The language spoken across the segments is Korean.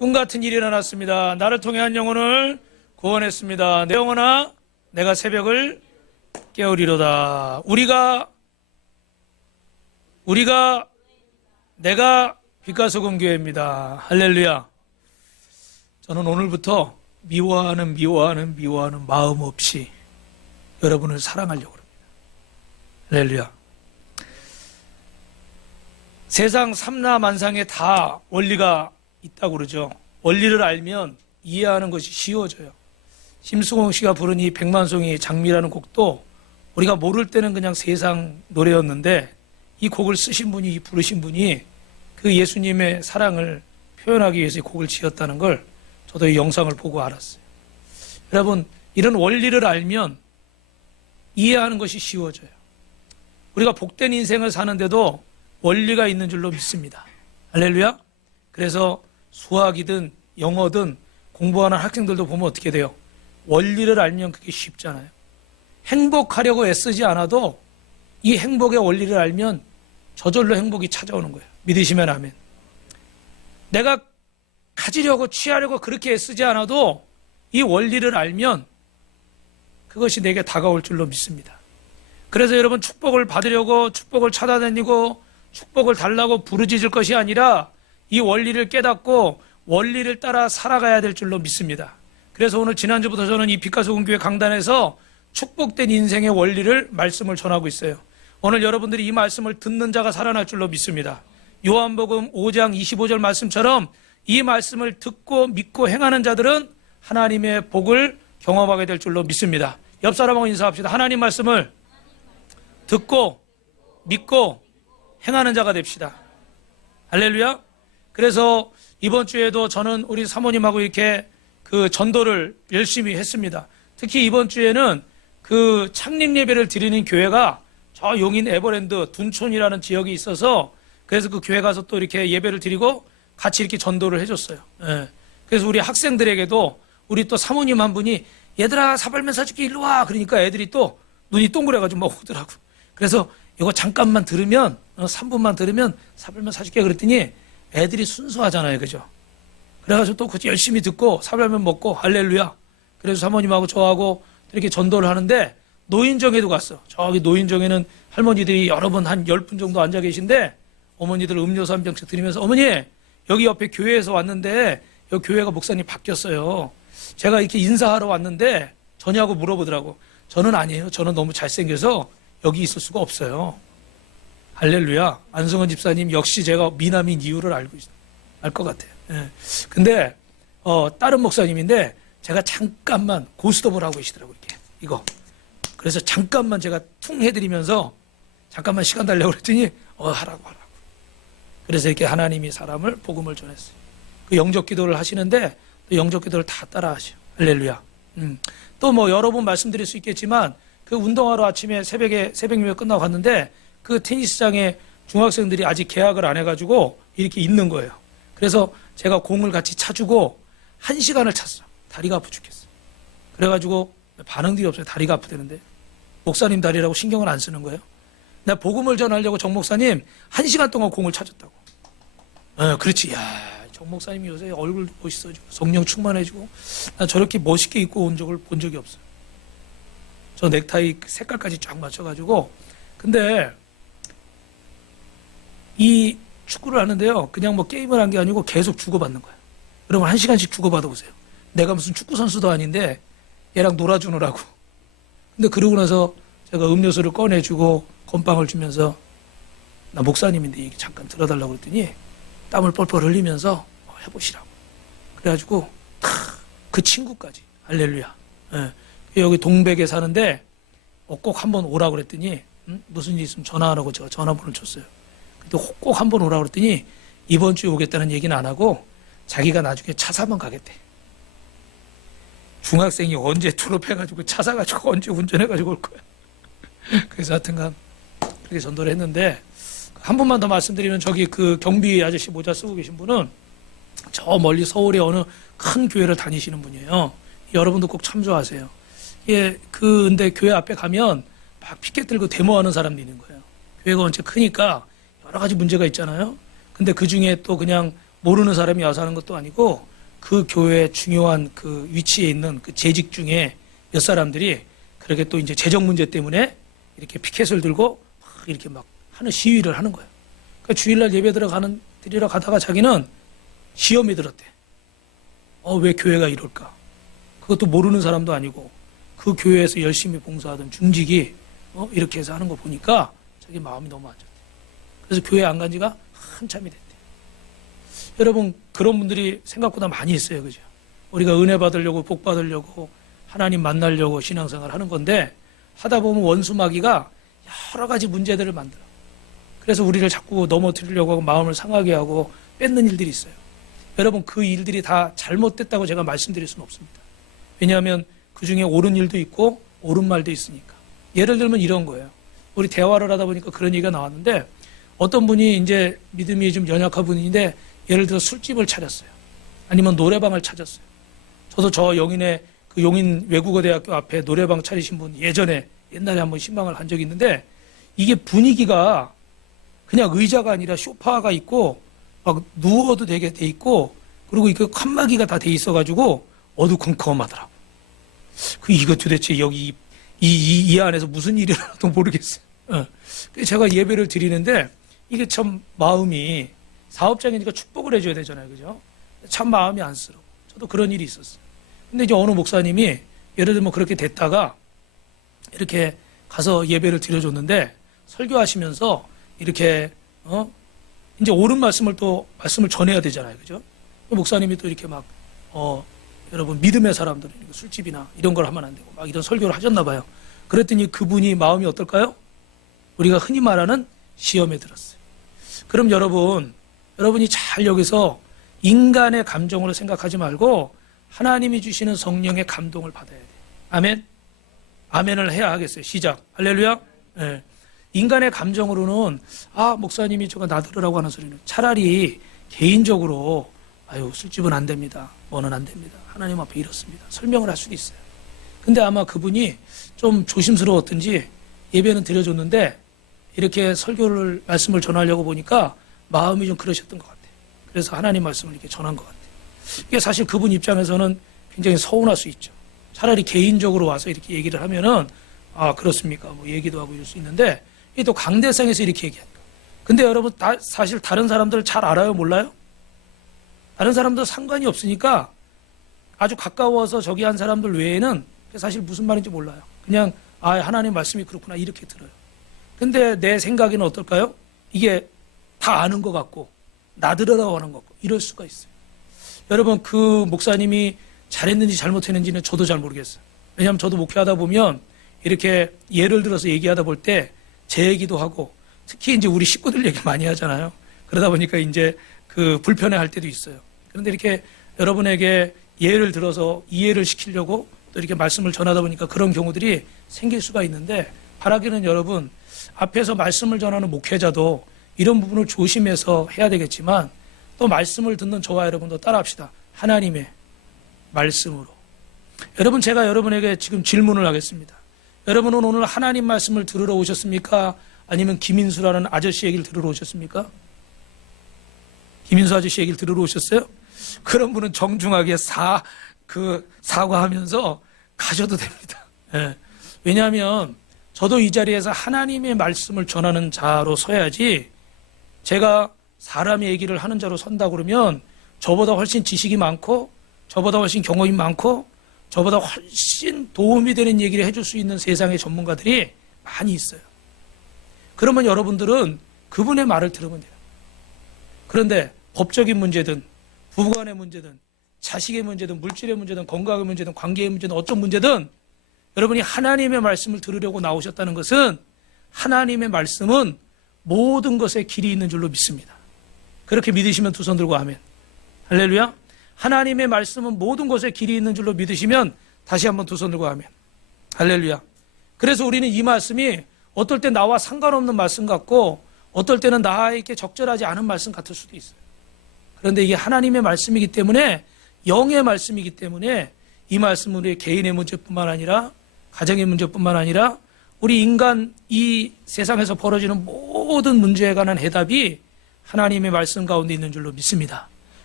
꿈같은 일이 일어났습니다. 나를 통해 한 영혼을 구원했습니다. 내 영혼아, 내가 새벽을 깨우리로다. 내가 빛과 소금 교회입니다. 할렐루야. 저는 오늘부터 미워하는 마음 없이 여러분을 사랑하려고 합니다. 할렐루야. 세상 삼라만상에 다 원리가 있다고 그러죠. 원리를 알면 이해하는 것이 쉬워져요. 심수봉 씨가 부른 이 백만송이 장미라는 곡도 우리가 모를 때는 그냥 세상 노래였는데 이 곡을 쓰신 분이, 부르신 분이 그 예수님의 사랑을 표현하기 위해서 이 곡을 지었다는 걸 저도 이 영상을 보고 알았어요. 여러분, 이런 원리를 알면 이해하는 것이 쉬워져요. 우리가 복된 인생을 사는데도 원리가 있는 줄로 믿습니다. 할렐루야. 그래서 수학이든 영어든 공부하는 학생들도 보면 어떻게 돼요? 원리를 알면 그게 쉽잖아요. 행복하려고 애쓰지 않아도 이 행복의 원리를 알면 저절로 행복이 찾아오는 거예요. 믿으시면 아멘. 내가 가지려고 취하려고 그렇게 애쓰지 않아도 이 원리를 알면 그것이 내게 다가올 줄로 믿습니다. 그래서 여러분, 축복을 받으려고 축복을 찾아다니고 축복을 달라고 부르짖을 것이 아니라 이 원리를 깨닫고 원리를 따라 살아가야 될 줄로 믿습니다. 그래서 오늘 지난주부터 저는 이 빛과 소금 교회 강단에서 축복된 인생의 원리를 말씀을 전하고 있어요. 오늘 여러분들이 이 말씀을 듣는 자가 살아날 줄로 믿습니다. 요한복음 5장 25절 말씀처럼 이 말씀을 듣고 믿고 행하는 자들은 하나님의 복을 경험하게 될 줄로 믿습니다. 옆 사람하고 인사합시다. 하나님 말씀을 듣고 믿고 행하는 자가 됩시다. 할렐루야. 그래서 이번 주에도 저는 우리 사모님하고 이렇게 그 전도를 열심히 했습니다. 특히 이번 주에는 그 창립 예배를 드리는 교회가 저 용인 에버랜드 둔촌이라는 지역이 있어서 그래서 그 교회 가서 또 이렇게 예배를 드리고 같이 이렇게 전도를 해줬어요. 예. 그래서 우리 학생들에게도 우리 또 사모님 한 분이 얘들아 사발면 사줄게 일로 와. 그러니까 애들이 또 눈이 동그래가지고 막 오더라고. 그래서 이거 잠깐만 들으면 3분만 들으면 사발면 사줄게 그랬더니 애들이 순수하잖아요. 그죠? 그래가지고 또 열심히 듣고 사발면 먹고 할렐루야. 그래서 사모님하고 저하고 이렇게 전도를 하는데 노인정에도 갔어. 저기 노인정에는 할머니들이 여러 번 한 10분 정도 앉아 계신데 어머니들 음료수 한 병씩 드리면서 어머니 여기 옆에 교회에서 왔는데 여기 교회가 목사님 바뀌었어요. 제가 이렇게 인사하러 왔는데 저냐고 물어보더라고. 저는 아니에요. 저는 너무 잘생겨서 여기 있을 수가 없어요. 할렐루야. 안성원 집사님 역시 제가 미남인 이유를 알 것 같아요. 예. 근데 다른 목사님인데 제가 잠깐만 고스톱을 하고 계시더라고요. 이렇게 이거. 그래서 잠깐만 제가 퉁 해드리면서 잠깐만 시간 달라고 그랬더니 하라고. 그래서 이렇게 하나님이 사람을 복음을 전했어요. 그 영적 기도를 하시는데 또 영적 기도를 다 따라 하셔. 할렐루야. 또 뭐 여러 번 말씀드릴 수 있겠지만 그 운동하러 아침에 새벽 예배 끝나고 갔는데 그 테니스장에 중학생들이 아직 계약을 안 해가지고 이렇게 있는 거예요. 그래서 제가 공을 같이 차주고 1시간을 찼어. 다리가 아파 죽겠어. 그래가지고 반응들이 없어요. 다리가 아프다는데 목사님 다리라고 신경을 안 쓰는 거예요. 내가 복음을 전하려고 정 목사님 1시간 동안 공을 차줬다고. 그렇지. 야, 정 목사님이 요새 얼굴 멋있어지고 성령 충만해지고 난 저렇게 멋있게 입고 온 적을 본 적이 없어요. 저 넥타이 색깔까지 쫙 맞춰가지고. 근데 이 축구를 하는데요. 그냥 뭐 게임을 한 게 아니고 계속 주고받는 거야. 여러분 1시간씩 주고받아 보세요. 내가 무슨 축구 선수도 아닌데 얘랑 놀아주느라고. 근데 그러고 나서 제가 음료수를 꺼내주고 건빵을 주면서 나 목사님인데 얘기 잠깐 들어달라고 그랬더니 땀을 뻘뻘 흘리면서 해보시라고. 그래가지고 그 친구까지. 할렐루야. 예. 여기 동백에 사는데 꼭 한번 오라고 그랬더니 무슨 일 있으면 전화하라고 제가 전화번호를 줬어요. 근데 꼭 한번 오라고 그랬더니 이번 주에 오겠다는 얘기는 안 하고 자기가 나중에 차 사면 가겠대. 중학생이 언제 졸업해가지고 차 사가지고 언제 운전해가지고 올 거야. 그래서 하여튼간 그렇게 전도를 했는데 한 번만 더 말씀드리면 저기 그 경비 아저씨 모자 쓰고 계신 분은 저 멀리 서울의 어느 큰 교회를 다니시는 분이에요. 여러분도 꼭 참조하세요. 예, 근데 교회 앞에 가면 막 피켓 들고 데모하는 사람들이 있는 거예요. 교회가 원체 크니까 여러 가지 문제가 있잖아요. 근데 그 중에 또 그냥 모르는 사람이 와서 하는 것도 아니고 그 교회의 중요한 그 위치에 있는 그 재직 중에 몇 사람들이 그렇게 또 이제 재정 문제 때문에 이렇게 피켓을 들고 막 이렇게 막 하는 시위를 하는 거예요. 그러니까 주일날 예배 드리러 가다가 자기는 시험이 들었대. 왜 교회가 이럴까? 그것도 모르는 사람도 아니고 그 교회에서 열심히 봉사하던 중직이 이렇게 해서 하는 거 보니까 자기 마음이 너무 안 좋대. 그래서 교회 안 간 지가 한참이 됐대. 여러분, 그런 분들이 생각보다 많이 있어요. 그죠? 우리가 은혜 받으려고, 복 받으려고, 하나님 만나려고 신앙생활 하는 건데, 하다 보면 원수 마귀가 여러 가지 문제들을 만들어. 그래서 우리를 자꾸 넘어뜨리려고 하고, 마음을 상하게 하고, 뺏는 일들이 있어요. 여러분, 그 일들이 다 잘못됐다고 제가 말씀드릴 수는 없습니다. 왜냐하면 그 중에 옳은 일도 있고, 옳은 말도 있으니까. 예를 들면 이런 거예요. 우리 대화를 하다 보니까 그런 얘기가 나왔는데, 어떤 분이 이제 믿음이 좀 연약한 분인데, 예를 들어 술집을 차렸어요. 아니면 노래방을 찾았어요. 저도 저 영인의 그 용인 외국어대학교 앞에 노래방 차리신 분 옛날에 한번 신방을 한 적이 있는데 이게 분위기가 그냥 의자가 아니라 소파가 있고 막 누워도 되게 돼 있고 그리고 이거 칸막이가 다 돼 있어가지고 어두컴컴하더라고. 이거 도대체 여기 이 안에서 무슨 일이 일어나도 모르겠어요. 그래서 제가 예배를 드리는데 이게 참 마음이 사업장이니까 축복을 해줘야 되잖아요. 그죠? 참 마음이 안쓰러워. 저도 그런 일이 있었어요. 근데 이제 어느 목사님이 예를 들면 그렇게 됐다가 이렇게 가서 예배를 드려줬는데 설교하시면서 이렇게, 이제 옳은 말씀을 전해야 되잖아요. 그죠? 목사님이 또 이렇게 막, 여러분 믿음의 사람들은 술집이나 이런 걸 하면 안 되고 막 이런 설교를 하셨나 봐요. 그랬더니 그분이 마음이 어떨까요? 우리가 흔히 말하는 시험에 들었어요. 그럼 여러분이 잘 여기서 인간의 감정으로 생각하지 말고 하나님이 주시는 성령의 감동을 받아야 돼요. 아멘? 아멘을 해야 하겠어요. 시작. 할렐루야? 네. 인간의 감정으로는 목사님이 저거 나들으라고 하는 소리는 차라리 개인적으로 술집은 안 됩니다. 뭐는 안 됩니다. 하나님 앞에 이렇습니다. 설명을 할 수도 있어요. 근데 아마 그분이 좀 조심스러웠든지 예배는 드려줬는데 이렇게 말씀을 전하려고 보니까 마음이 좀 그러셨던 것 같아요. 그래서 하나님 말씀을 이렇게 전한 것 같아요. 이게 사실 그분 입장에서는 굉장히 서운할 수 있죠. 차라리 개인적으로 와서 이렇게 얘기를 하면은 그렇습니까? 뭐 얘기도 하고 이럴 수 있는데 이게 또 강대상에서 이렇게 얘기하니까. 근데 여러분 사실 다른 사람들 잘 알아요? 몰라요? 다른 사람들 상관이 없으니까 아주 가까워서 저기 한 사람들 외에는 사실 무슨 말인지 몰라요. 그냥 하나님 말씀이 그렇구나 이렇게 들어요. 근데 내 생각에는 어떨까요? 이게 다 아는 것 같고 나들으라고 하는 것 같고 이럴 수가 있어요. 여러분 그 목사님이 잘했는지 잘못했는지는 저도 잘 모르겠어요. 왜냐하면 저도 목회하다 보면 이렇게 예를 들어서 얘기하다 볼 때 제 얘기도 하고 특히 이제 우리 식구들 얘기 많이 하잖아요. 그러다 보니까 이제 그 불편해할 때도 있어요. 그런데 이렇게 여러분에게 예를 들어서 이해를 시키려고 또 이렇게 말씀을 전하다 보니까 그런 경우들이 생길 수가 있는데 바라기는 여러분 앞에서 말씀을 전하는 목회자도 이런 부분을 조심해서 해야 되겠지만 또 말씀을 듣는 저와 여러분도 따라합시다. 하나님의 말씀으로. 여러분 제가 여러분에게 지금 질문을 하겠습니다. 여러분은 오늘 하나님 말씀을 들으러 오셨습니까? 아니면 김인수라는 아저씨 얘기를 들으러 오셨습니까? 김인수 아저씨 얘기를 들으러 오셨어요? 그런 분은 정중하게 사과하면서 가셔도 됩니다. 네. 왜냐하면 저도 이 자리에서 하나님의 말씀을 전하는 자로 서야지 제가 사람의 얘기를 하는 자로 선다 그러면 저보다 훨씬 지식이 많고 저보다 훨씬 경험이 많고 저보다 훨씬 도움이 되는 얘기를 해줄 수 있는 세상의 전문가들이 많이 있어요. 그러면 여러분들은 그분의 말을 들으면 돼요. 그런데 법적인 문제든 부부간의 문제든 자식의 문제든 물질의 문제든 건강의 문제든 관계의 문제든 어떤 문제든 여러분이 하나님의 말씀을 들으려고 나오셨다는 것은 하나님의 말씀은 모든 것에 길이 있는 줄로 믿습니다. 그렇게 믿으시면 두 손 들고 아멘. 할렐루야. 하나님의 말씀은 모든 것에 길이 있는 줄로 믿으시면 다시 한번 두 손 들고 아멘. 할렐루야. 그래서 우리는 이 말씀이 어떨 때 나와 상관없는 말씀 같고 어떨 때는 나에게 적절하지 않은 말씀 같을 수도 있어요. 그런데 이게 하나님의 말씀이기 때문에 영의 말씀이기 때문에 이 말씀은 우리 개인의 문제뿐만 아니라 가정의 문제뿐만 아니라 우리 인간 이 세상에서 벌어지는 모든 문제에 관한 해답이 하나님의 말씀 가운데 있는 줄로 믿습니다.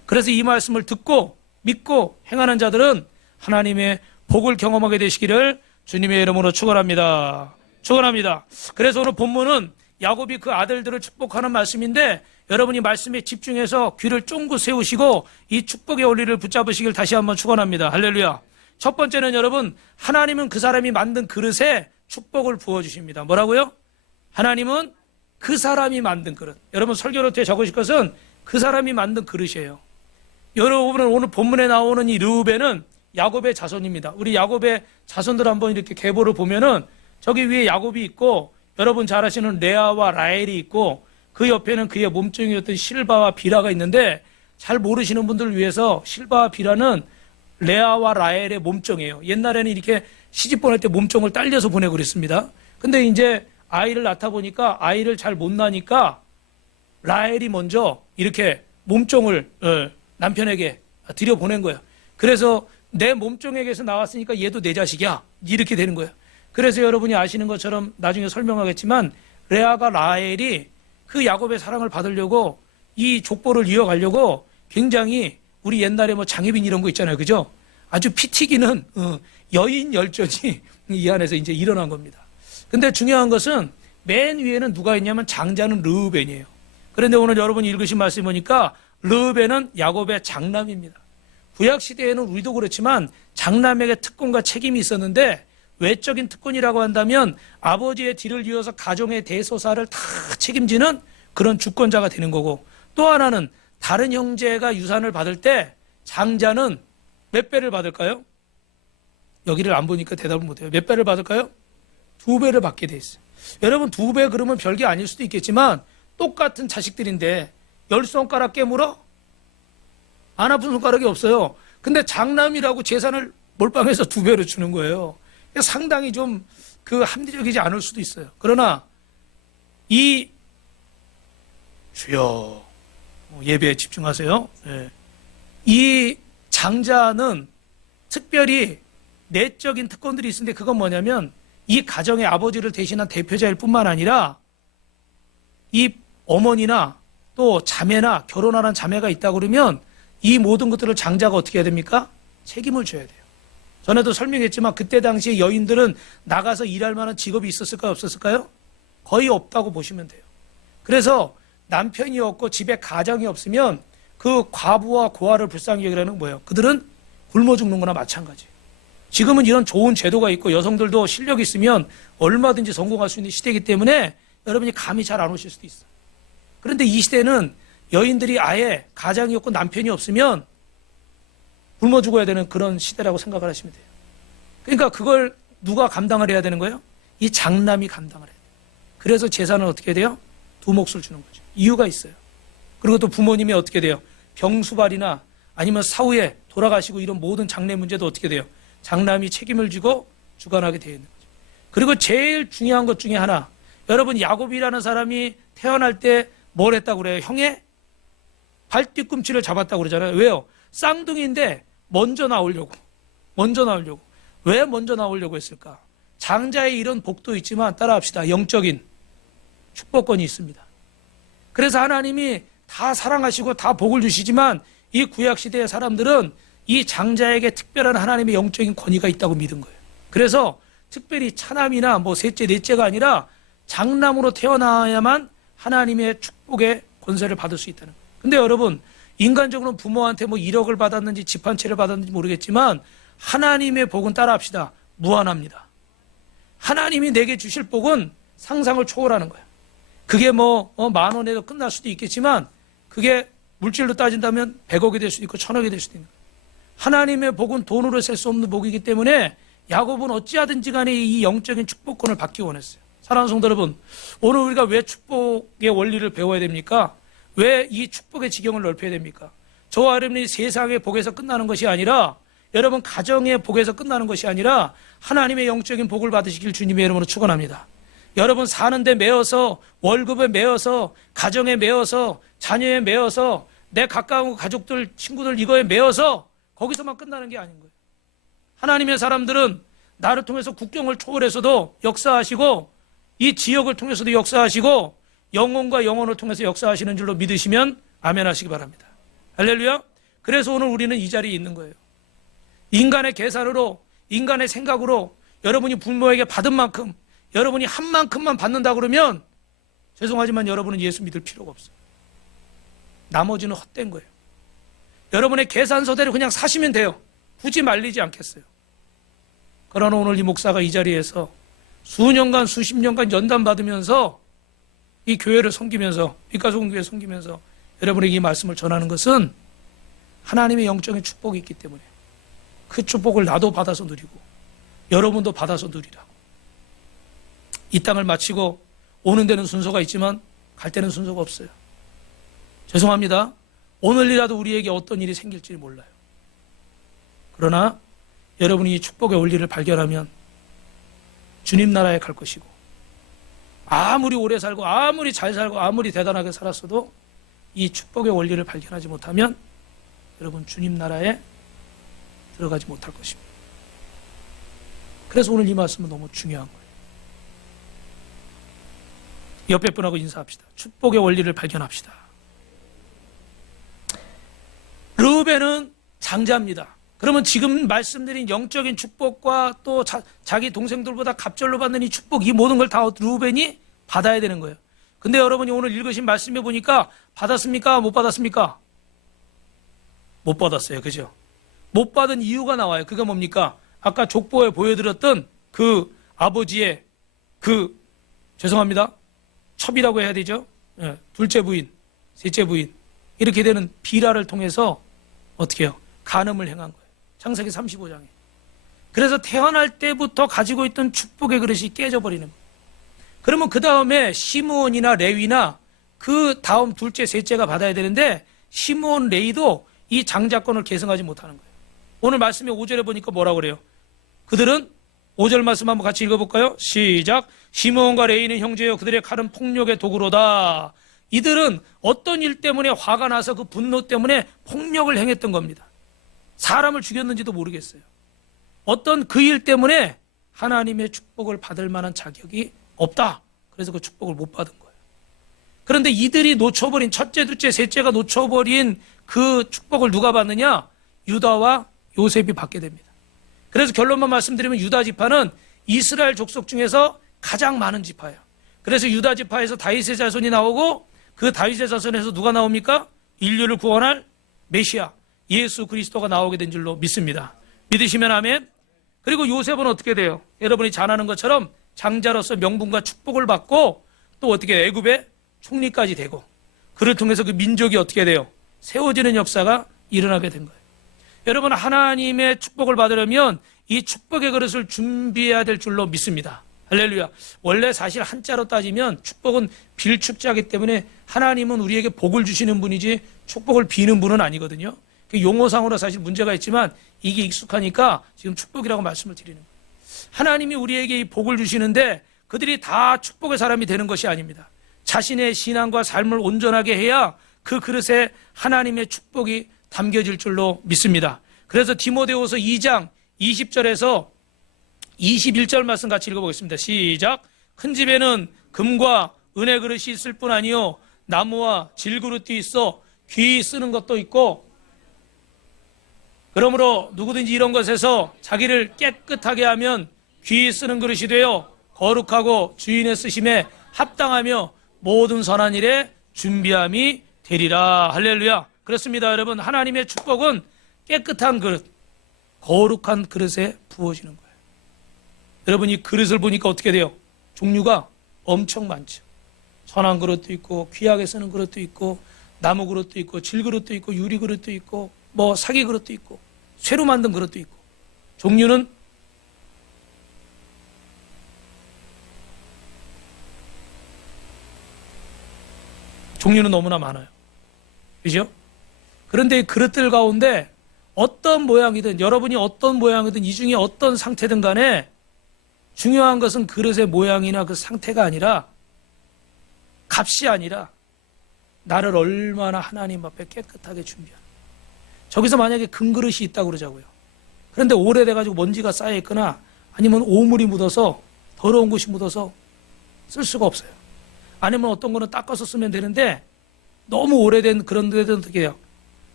그래서 이 말씀을 듣고 믿고 행하는 자들은 하나님의 복을 경험하게 되시기를 주님의 이름으로 축원합니다. 축원합니다. 그래서 오늘 본문은 야곱이 그 아들들을 축복하는 말씀인데 여러분이 말씀에 집중해서 귀를 쫑긋 세우시고 이 축복의 원리를 붙잡으시길 다시 한번 축원합니다. 할렐루야. 첫 번째는 여러분, 하나님은 그 사람이 만든 그릇에 축복을 부어주십니다. 뭐라고요? 하나님은 그 사람이 만든 그릇. 여러분 설교노트에 적으실 것은 그 사람이 만든 그릇이에요. 여러분은 오늘 본문에 나오는 이 르우벤은 야곱의 자손입니다. 우리 야곱의 자손들 한번 이렇게 계보를 보면은 저기 위에 야곱이 있고 여러분 잘 아시는 레아와 라헬이 있고 그 옆에는 그의 몸종이었던 실바와 비라가 있는데 잘 모르시는 분들을 위해서 실바와 비라는 레아와 라헬의 몸종이에요. 옛날에는 이렇게 시집 보낼 때 몸종을 딸려서 보내고 그랬습니다. 근데 이제 아이를 낳다 보니까 아이를 잘 못 낳으니까 라헬이 먼저 이렇게 몸종을 남편에게 들여보낸 거예요. 그래서 내 몸종에게서 나왔으니까 얘도 내 자식이야. 이렇게 되는 거예요. 그래서 여러분이 아시는 것처럼 나중에 설명하겠지만 레아가 라헬이 그 야곱의 사랑을 받으려고 이 족보를 이어가려고 굉장히 우리 옛날에 뭐 장혜빈 이런 거 있잖아요. 그죠? 아주 피 튀기는 여인 열전이 이 안에서 이제 일어난 겁니다. 근데 중요한 것은 맨 위에는 누가 있냐면 장자는 르우벤이에요. 그런데 오늘 여러분이 읽으신 말씀 보니까 르우벤은 야곱의 장남입니다. 구약시대에는 우리도 그렇지만 장남에게 특권과 책임이 있었는데 외적인 특권이라고 한다면 아버지의 뒤를 이어서 가정의 대소사를 다 책임지는 그런 주권자가 되는 거고 또 하나는 다른 형제가 유산을 받을 때 장자는 몇 배를 받을까요? 여기를 안 보니까 대답을 못해요. 몇 배를 받을까요? 2배를 받게 돼 있어요. 여러분 2배 그러면 별게 아닐 수도 있겠지만 똑같은 자식들인데 10손가락 깨물어? 안 아픈 손가락이 없어요. 근데 장남이라고 재산을 몰빵해서 2배로 주는 거예요. 상당히 좀 합리적이지 않을 수도 있어요. 그러나 이 주여 예배에 집중하세요. 네. 이 장자는 특별히 내적인 특권들이 있는데 그건 뭐냐면 이 가정의 아버지를 대신한 대표자일 뿐만 아니라 이 어머니나 또 자매나 결혼하는 자매가 있다 그러면 이 모든 것들을 장자가 어떻게 해야 됩니까? 책임을 져야 돼요. 전에도 설명했지만 그때 당시에 여인들은 나가서 일할 만한 직업이 있었을까요? 없었을까요? 거의 없다고 보시면 돼요. 그래서 남편이 없고 집에 가장이 없으면 그 과부와 고아를 불쌍히 여기라는 건 뭐예요? 그들은 굶어 죽는 거나 마찬가지예요. 지금은 이런 좋은 제도가 있고 여성들도 실력이 있으면 얼마든지 성공할 수 있는 시대이기 때문에 여러분이 감이 잘 안 오실 수도 있어요. 그런데 이 시대는 여인들이 아예 가장이 없고 남편이 없으면 굶어 죽어야 되는 그런 시대라고 생각을 하시면 돼요. 그러니까 그걸 누가 감당을 해야 되는 거예요? 이 장남이 감당을 해야 돼요. 그래서 재산은 어떻게 돼요? 2몫을 주는 거죠. 이유가 있어요. 그리고 또 부모님이 어떻게 돼요? 병수발이나 아니면 사후에 돌아가시고 이런 모든 장례 문제도 어떻게 돼요? 장남이 책임을 지고 주관하게 되어 있는 거죠. 그리고 제일 중요한 것 중에 하나, 여러분 야곱이라는 사람이 태어날 때 뭘 했다고 그래요? 형의 발뒤꿈치를 잡았다고 그러잖아요. 왜요? 쌍둥이인데 먼저 나오려고. 왜 먼저 나오려고 했을까? 장자의 이런 복도 있지만 따라합시다. 영적인 축복권이 있습니다. 그래서 하나님이 다 사랑하시고 다 복을 주시지만 이 구약시대의 사람들은 이 장자에게 특별한 하나님의 영적인 권위가 있다고 믿은 거예요. 그래서 특별히 차남이나 뭐 셋째, 넷째가 아니라 장남으로 태어나야만 하나님의 축복의 권세를 받을 수 있다는 거예요. 근데 여러분, 인간적으로는 부모한테 뭐 1억을 받았는지 집 한 채를 받았는지 모르겠지만 하나님의 복은 따라합시다. 무한합니다. 하나님이 내게 주실 복은 상상을 초월하는 거예요. 그게 뭐 10,000원에도 끝날 수도 있겠지만 그게 물질로 따진다면 100억이 될 수도 있고 1,000억이 될 수도 있는 거예요. 하나님의 복은 돈으로 셀 수 없는 복이기 때문에 야곱은 어찌하든지 간에 이 영적인 축복권을 받기 원했어요. 사랑하는 성도 여러분, 오늘 우리가 왜 축복의 원리를 배워야 됩니까? 왜 이 축복의 지경을 넓혀야 됩니까? 저와 여러분이 세상의 복에서 끝나는 것이 아니라 여러분 가정의 복에서 끝나는 것이 아니라 하나님의 영적인 복을 받으시길 주님의 이름으로 축원합니다. 여러분 사는 데 매어서 월급에 매어서 가정에 매어서 자녀에 매어서 내 가까운 가족들 친구들 이거에 매어서 거기서만 끝나는 게 아닌 거예요. 하나님의 사람들은 나를 통해서 국경을 초월해서도 역사하시고 이 지역을 통해서도 역사하시고 영혼과 영혼을 통해서 역사하시는 줄로 믿으시면 아멘 하시기 바랍니다. 할렐루야. 그래서 오늘 우리는 이 자리에 있는 거예요. 인간의 계산으로, 인간의 생각으로 여러분이 부모에게 받은 만큼, 여러분이 한 만큼만 받는다 그러면 죄송하지만 여러분은 예수 믿을 필요가 없어요. 나머지는 헛된 거예요. 여러분의 계산서대로 그냥 사시면 돼요. 굳이 말리지 않겠어요. 그러나 오늘 이 목사가 이 자리에서 수년간, 수십 년간 연단 받으면서 이 교회를 섬기면서, 빛가소금교회 섬기면서 여러분에게 이 말씀을 전하는 것은 하나님의 영적인 축복이 있기 때문에 그 축복을 나도 받아서 누리고 여러분도 받아서 누리라고. 이 땅을 마치고 오는 데는 순서가 있지만 갈 때는 순서가 없어요. 죄송합니다. 오늘이라도 우리에게 어떤 일이 생길지 몰라요. 그러나 여러분이 이 축복의 원리를 발견하면 주님 나라에 갈 것이고, 아무리 오래 살고 아무리 잘 살고 아무리 대단하게 살았어도 이 축복의 원리를 발견하지 못하면 여러분 주님 나라에 들어가지 못할 것입니다. 그래서 오늘 이 말씀은 너무 중요한 거예요. 옆에 분하고 인사합시다. 축복의 원리를 발견합시다. 르우벤은 장자입니다. 그러면 지금 말씀드린 영적인 축복과 또 자기 동생들보다 갑절로 받는 이 축복, 이 모든 걸 다 르우벤이 받아야 되는 거예요. 근데 여러분이 오늘 읽으신 말씀에 보니까 받았습니까? 못 받았습니까? 못 받았어요. 그죠? 못 받은 이유가 나와요. 그게 뭡니까? 아까 족보에 보여드렸던 그 아버지의 죄송합니다. 첩이라고 해야 되죠? 예, 둘째 부인, 셋째 부인. 이렇게 되는 비라를 통해서 어떻게 해요? 간음을 행한 거예요. 창세기 35장에. 그래서 태어날 때부터 가지고 있던 축복의 그릇이 깨져버리는 거예요. 그러면 그 다음에 시므온이나 레위나 그 다음 둘째, 셋째가 받아야 되는데 시므온, 레위도 이 장자권을 계승하지 못하는 거예요. 오늘 말씀에 5절에 보니까 뭐라고 그래요? 그들은 5절 말씀 한번 같이 읽어볼까요? 시작. 시므온과 레위는 형제요 그들의 칼은 폭력의 도구로다. 이들은 어떤 일 때문에 화가 나서 그 분노 때문에 폭력을 행했던 겁니다. 사람을 죽였는지도 모르겠어요. 어떤 그 일 때문에 하나님의 축복을 받을 만한 자격이 없다. 그래서 그 축복을 못 받은 거예요. 그런데 이들이 놓쳐버린 첫째, 둘째, 셋째가 놓쳐버린 그 축복을 누가 받느냐? 유다와 요셉이 받게 됩니다. 그래서 결론만 말씀드리면 유다 지파는 이스라엘 족속 중에서 가장 많은 지파예요. 그래서 유다 지파에서 다윗의 자손이 나오고 그 다윗의 자손에서 누가 나옵니까? 인류를 구원할 메시아 예수 그리스도가 나오게 된 줄로 믿습니다. 믿으시면 아멘. 그리고 요셉은 어떻게 돼요? 여러분이 잘 아는 것처럼 장자로서 명분과 축복을 받고 또 어떻게 애굽의 총리까지 되고 그를 통해서 그 민족이 어떻게 돼요? 세워지는 역사가 일어나게 된 거예요. 여러분 하나님의 축복을 받으려면 이 축복의 그릇을 준비해야 될 줄로 믿습니다. 할렐루야. 원래 사실 한자로 따지면 축복은 빌축자이기 때문에 하나님은 우리에게 복을 주시는 분이지 축복을 비는 분은 아니거든요. 그 용어상으로 사실 문제가 있지만 이게 익숙하니까 지금 축복이라고 말씀을 드리는 거예요. 하나님이 우리에게 이 복을 주시는데 그들이 다 축복의 사람이 되는 것이 아닙니다. 자신의 신앙과 삶을 온전하게 해야 그 그릇에 하나님의 축복이 담겨질 줄로 믿습니다. 그래서 디모데후서 2장 20절에서 21절 말씀 같이 읽어보겠습니다. 시작. 큰 집에는 금과 은혜 그릇이 있을 뿐 아니요 나무와 질그릇도 있어 귀 쓰는 것도 있고 그러므로 누구든지 이런 것에서 자기를 깨끗하게 하면 귀 쓰는 그릇이 되어 거룩하고 주인의 쓰심에 합당하며 모든 선한 일에 준비함이 되리라. 할렐루야. 그렇습니다. 여러분 하나님의 축복은 깨끗한 그릇, 거룩한 그릇에 부어지는 거예요. 여러분 이 그릇을 보니까 어떻게 돼요? 종류가 엄청 많죠. 천한 그릇도 있고 귀하게 쓰는 그릇도 있고 나무 그릇도 있고 질 그릇도 있고 유리 그릇도 있고 뭐 사기 그릇도 있고 쇠로 만든 그릇도 있고 종류는 너무나 많아요. 그죠? 그런데 이 그릇들 가운데 어떤 모양이든 여러분이 어떤 모양이든 이 중에 어떤 상태든 간에 중요한 것은 그릇의 모양이나 그 상태가 아니라 값이 아니라 나를 얼마나 하나님 앞에 깨끗하게 준비하는. 저기서 만약에 금그릇이 있다고 그러자고요. 그런데 오래돼가지고 먼지가 쌓여있거나 아니면 오물이 묻어서 더러운 것이 묻어서 쓸 수가 없어요. 아니면 어떤 거는 닦아서 쓰면 되는데 너무 오래된 그런 데는 어떻게 해요?